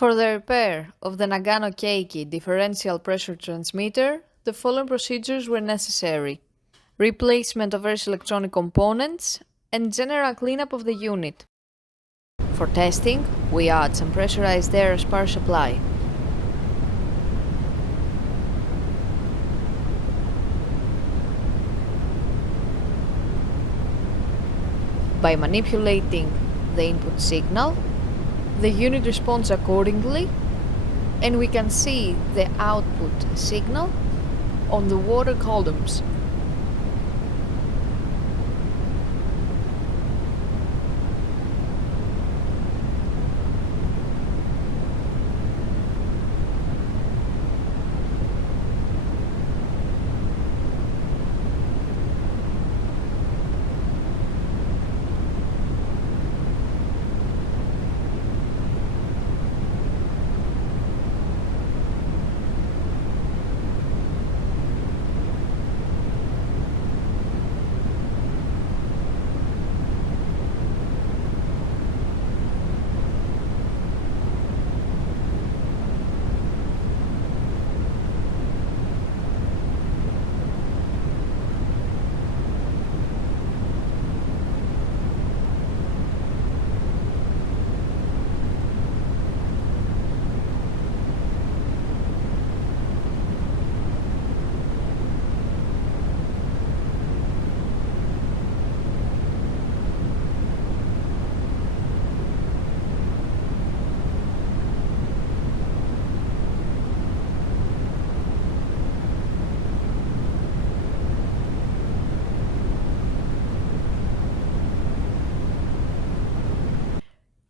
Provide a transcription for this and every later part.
For the repair of the Nagano Keiki Differential pressure transmitter, the following procedures were necessary: replacement of various electronic components and general cleanup of the unit. For testing, we add some pressurized air as power supply. By manipulating the input signal, the unit responds accordingly, and we can see the output signal on the water columns.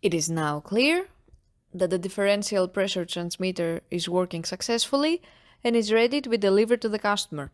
It is now clear that the differential pressure transmitter is working successfully and is ready to be delivered to the customer.